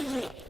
Mm-hmm.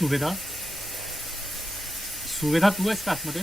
Suveda. Suveda तू आहेस का आतमध्ये?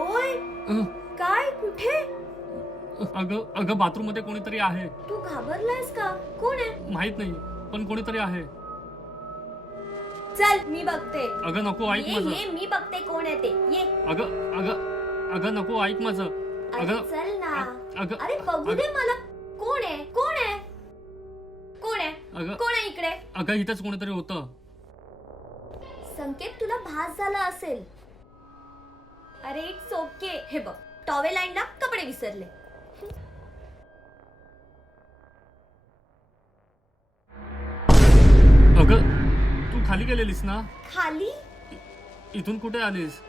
ओय अं, काय कुठे? अगं अगं बाथरूममध्ये कोणीतरी आहे. तू घाबरलायस का? कोण आहे? माहीत नाही पण कोणीतरी आहे. चल मी बघते. अगं नको ऐक ये माझं. ये मी बघते कोण आहे ते. ये. अगं अगं अगं नको ऐक माझं. अरे अगं चल ना. अ- अगं अरे बघू दे मला. कोण आहे? कोण आहे? कोण आहे? अगं कोण आहे इकडे? अगं इथंच कोणीतरी होतं. संकेत तुला भास झाला असेल. अरे इट्स ओके हे बघ टॉवेल ना कपडे विसरले. अगं तू खाली गेलेलीस ना? खाली? इथून कुठे आलीस?